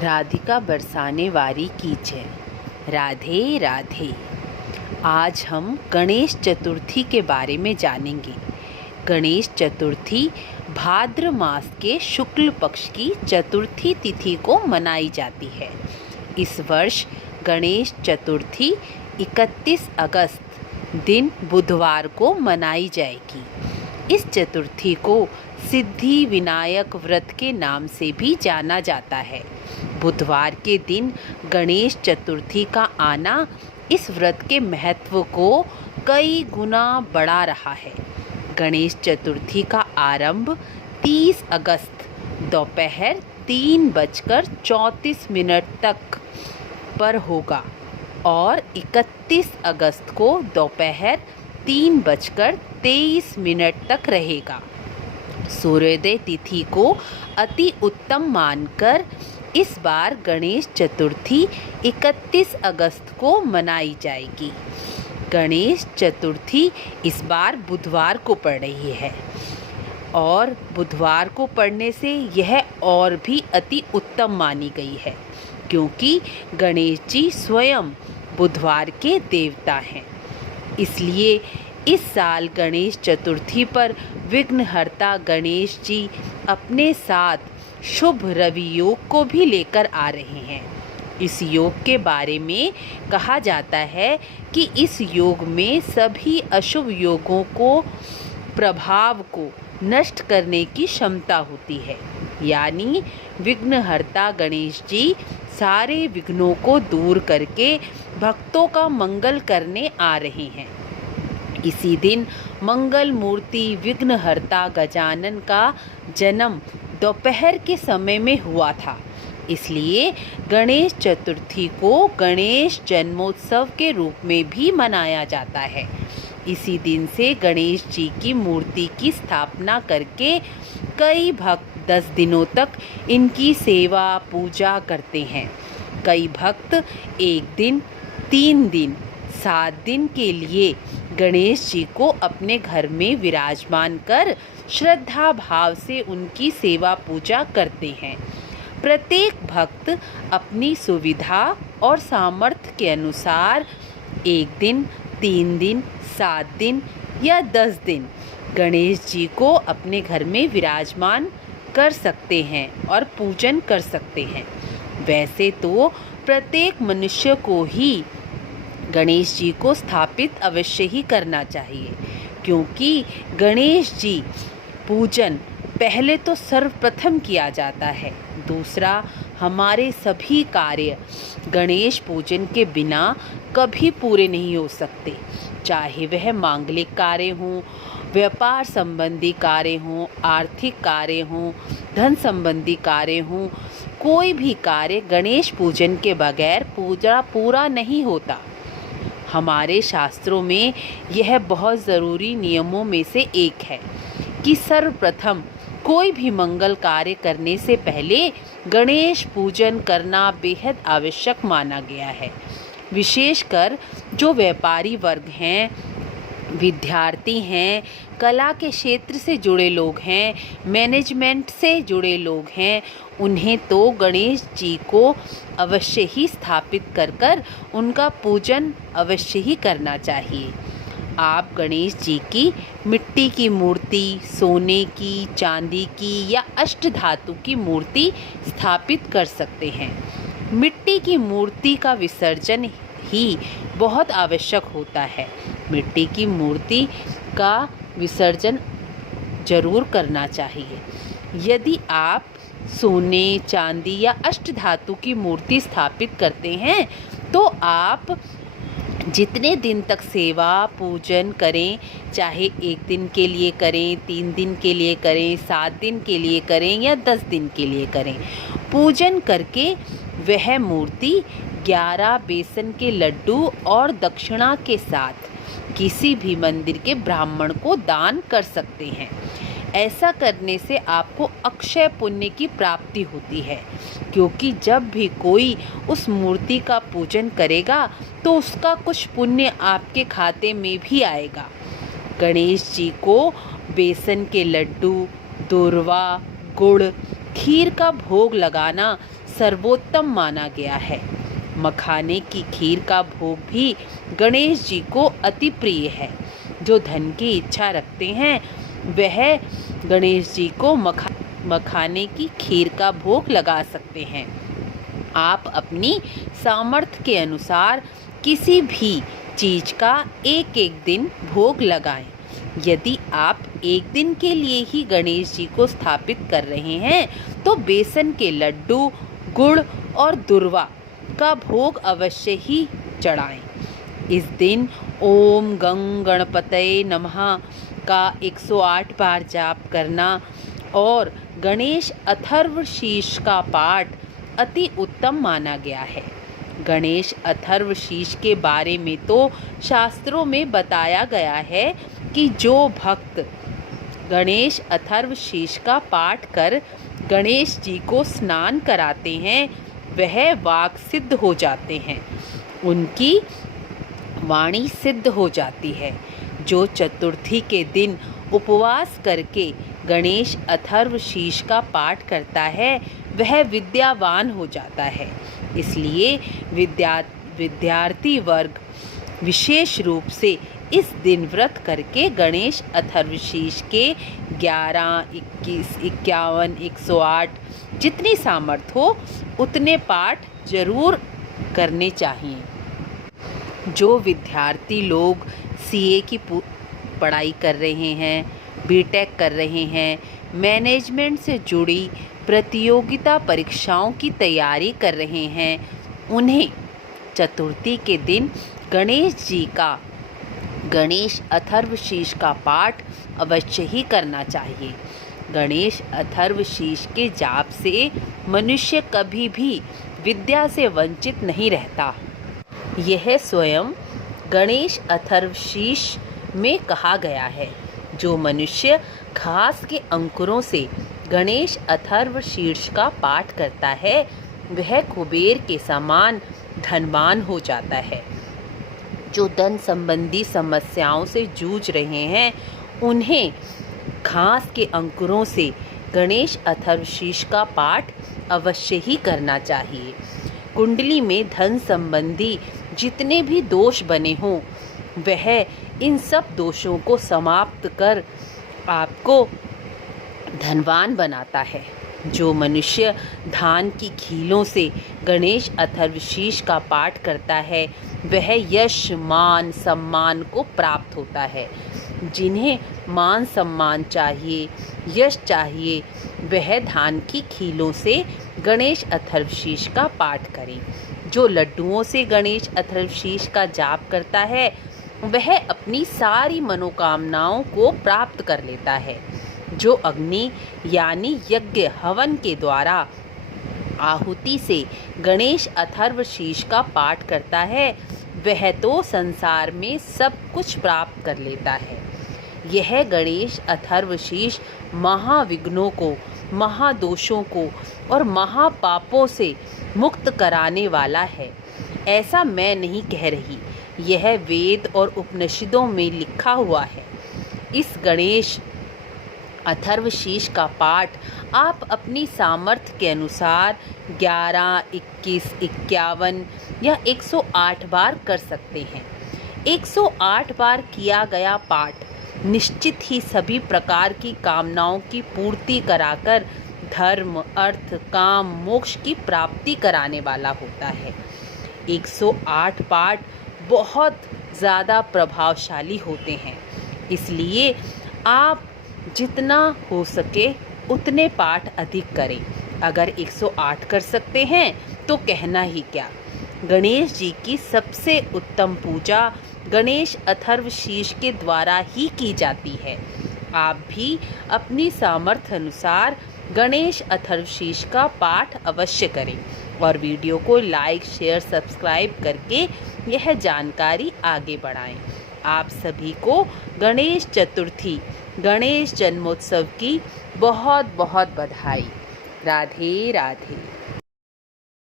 राधिका बरसाने वारी की जय। राधे राधे। आज हम गणेश चतुर्थी के बारे में जानेंगे। गणेश चतुर्थी भाद्र मास के शुक्ल पक्ष की चतुर्थी तिथि को मनाई जाती है। इस वर्ष गणेश चतुर्थी 31 अगस्त दिन बुधवार को मनाई जाएगी। इस चतुर्थी को सिद्धि विनायक व्रत के नाम से भी जाना जाता है। बुधवार के दिन गणेश चतुर्थी का आना इस व्रत के महत्व को कई गुना बढ़ा रहा है। गणेश चतुर्थी का आरंभ 30 अगस्त दोपहर 3:34 तक पर होगा और 31 अगस्त को दोपहर 3:23 तक रहेगा। सूर्योदय तिथि को अति उत्तम मानकर इस बार गणेश चतुर्थी 31 अगस्त को मनाई जाएगी। गणेश चतुर्थी इस बार बुधवार को पड़ रही है और बुधवार को पड़ने से यह और भी अति उत्तम मानी गई है, क्योंकि गणेश जी स्वयं बुधवार के देवता हैं। इसलिए इस साल गणेश चतुर्थी पर विघ्नहर्ता गणेश जी अपने साथ शुभ रवि योग को भी लेकर आ रहे हैं। इस योग के बारे में कहा जाता है कि इस योग में सभी अशुभ योगों को प्रभाव को नष्ट करने की क्षमता होती है। यानी विघ्नहर्ता गणेश जी सारे विघ्नों को दूर करके भक्तों का मंगल करने आ रहे हैं। इसी दिन मंगल मूर्ति विघ्नहर्ता गजानन का जन्म दोपहर के समय में हुआ था। इसलिए गणेश चतुर्थी को गणेश जन्मोत्सव के रूप में भी मनाया जाता है। इसी दिन से गणेश जी की मूर्ति की स्थापना करके कई भक्त 10 दिनों तक इनकी सेवा पूजा करते हैं। कई भक्त 1 दिन, 3 दिन, 7 दिन के लिए गणेश जी को अपने घर में विराजमान कर श्रद्धा भाव से उनकी सेवा पूजा करते हैं। प्रत्येक भक्त अपनी सुविधा और सामर्थ्य के अनुसार 1 दिन, 3 दिन, 7 दिन या 10 दिन गणेश जी को अपने घर में विराजमान कर सकते हैं और पूजन कर सकते हैं। वैसे तो प्रत्येक मनुष्य को ही गणेश जी को स्थापित अवश्य ही करना चाहिए, क्योंकि गणेश जी पूजन पहले तो सर्वप्रथम किया जाता है। दूसरा, हमारे सभी कार्य गणेश पूजन के बिना कभी पूरे नहीं हो सकते, चाहे वह मांगलिक कार्य हों, व्यापार संबंधी कार्य हों, आर्थिक कार्य हों, धन संबंधी कार्य हों। कोई भी कार्य गणेश पूजन के बगैर पूरा नहीं होता। हमारे शास्त्रों में यह बहुत ज़रूरी नियमों में से एक है कि सर्वप्रथम कोई भी मंगल कार्य करने से पहले गणेश पूजन करना बेहद आवश्यक माना गया है। विशेषकर जो व्यापारी वर्ग हैं, विद्यार्थी हैं, कला के क्षेत्र से जुड़े लोग हैं, मैनेजमेंट से जुड़े लोग हैं, उन्हें तो गणेश जी को अवश्य ही स्थापित कर उनका पूजन अवश्य ही करना चाहिए। आप गणेश जी की मिट्टी की मूर्ति, सोने की, चांदी की या अष्टधातु की मूर्ति स्थापित कर सकते हैं। मिट्टी की मूर्ति का विसर्जन ही बहुत आवश्यक होता है। मिट्टी की मूर्ति का विसर्जन जरूर करना चाहिए। यदि आप सोने, चांदी या अष्टधातु की मूर्ति स्थापित करते हैं तो आप जितने दिन तक सेवा पूजन करें, चाहे 1 दिन के लिए करें, 3 दिन के लिए करें, 7 दिन के लिए करें या 10 दिन के लिए करें, पूजन करके वह मूर्ति 11 बेसन के लड्डू और दक्षिणा के साथ किसी भी मंदिर के ब्राह्मण को दान कर सकते हैं। ऐसा करने से आपको अक्षय पुण्य की प्राप्ति होती है, क्योंकि जब भी कोई उस मूर्ति का पूजन करेगा तो उसका कुछ पुण्य आपके खाते में भी आएगा। गणेश जी को बेसन के लड्डू, दूर्वा, गुड़, खीर का भोग लगाना सर्वोत्तम माना गया है। मखाने की खीर का भोग भी गणेश जी को अति प्रिय है। जो धन की इच्छा रखते हैं वह गणेश जी को मखाने की खीर का भोग लगा सकते हैं। आप अपनी सामर्थ्य के अनुसार किसी भी चीज़ का एक एक दिन भोग लगाएं। यदि आप एक दिन के लिए ही गणेश जी को स्थापित कर रहे हैं तो बेसन के लड्डू, गुड़ और दुर्वा का भोग अवश्य ही चढ़ाएं। इस दिन ओम गं गणपतये नमः का 108 बार जाप करना और गणेश अथर्वशीर्ष का पाठ अति उत्तम माना गया है। गणेश अथर्वशीर्ष के बारे में तो शास्त्रों में बताया गया है कि जो भक्त गणेश अथर्वशीर्ष का पाठ कर गणेश जी को स्नान कराते हैं वह वाक् सिद्ध हो जाते हैं, उनकी वाणी सिद्ध हो जाती है। जो चतुर्थी के दिन उपवास करके गणेश अथर्वशीर्ष का पाठ करता है वह विद्यावान हो जाता है। इसलिए विद्यार्थी वर्ग विशेष रूप से इस दिन व्रत करके गणेश अथर्वशीर्ष के 11, 21, 51, 108 जितनी सामर्थ्य हो उतने पाठ जरूर करने चाहिए। जो विद्यार्थी लोग सीए की पढ़ाई कर रहे हैं, बीटेक कर रहे हैं, मैनेजमेंट से जुड़ी प्रतियोगिता परीक्षाओं की तैयारी कर रहे हैं, उन्हें चतुर्थी के दिन गणेश जी का गणेश अथर्वशीर्ष का पाठ अवश्य ही करना चाहिए। गणेश अथर्वशीर्ष के जाप से मनुष्य कभी भी विद्या से वंचित नहीं रहता। यह स्वयं गणेश अथर्वशीर्ष में कहा गया है। जो मनुष्य घास के अंकुरों से गणेश अथर्वशीर्ष का पाठ करता है वह कुबेर के समान धनवान हो जाता है। जो धन संबंधी समस्याओं से जूझ रहे हैं उन्हें घास के अंकुरों से गणेश अथर्वशीर्ष का पाठ अवश्य ही करना चाहिए। कुंडली में धन संबंधी जितने भी दोष बने हों वह इन सब दोषों को समाप्त कर आपको धनवान बनाता है। जो मनुष्य धान की खीलों से गणेश अथर्वशीर्ष का पाठ करता है वह यश, मान, सम्मान को प्राप्त होता है। जिन्हें मान सम्मान चाहिए, यश चाहिए, वह धान की खीलों से गणेश अथर्वशीर्ष का पाठ करें। जो लड्डुओं से गणेश अथर्वशीर्ष का जाप करता है वह अपनी सारी मनोकामनाओं को प्राप्त कर लेता है। जो अग्नि यानी यज्ञ हवन के द्वारा आहुति से गणेश अथर्वशीर्ष का पाठ करता है वह तो संसार में सब कुछ प्राप्त कर लेता है। यह गणेश अथर्वशीर्ष महाविघ्नों को, महादोषों को और महापापों से मुक्त कराने वाला है। ऐसा मैं नहीं कह रही, यह वेद और उपनिषदों में लिखा हुआ है। इस गणेश अथर्वशीर्ष का पाठ आप अपनी सामर्थ्य के अनुसार 11, 21, 51 या 108 बार कर सकते हैं। 108 बार किया गया पाठ निश्चित ही सभी प्रकार की कामनाओं की पूर्ति कराकर धर्म, अर्थ, काम, मोक्ष की प्राप्ति कराने वाला होता है। 108 पाठ बहुत ज़्यादा प्रभावशाली होते हैं, इसलिए आप जितना हो सके उतने पाठ अधिक करें। अगर 108 कर सकते हैं तो कहना ही क्या। गणेश जी की सबसे उत्तम पूजा गणेश अथर्वशीर्ष के द्वारा ही की जाती है। आप भी अपनी सामर्थ्य अनुसार गणेश अथर्वशीर्ष का पाठ अवश्य करें और वीडियो को लाइक, शेयर, सब्सक्राइब करके यह जानकारी आगे बढ़ाएं। आप सभी को गणेश चतुर्थी, गणेश जन्मोत्सव की बहुत बहुत बधाई। राधे राधे।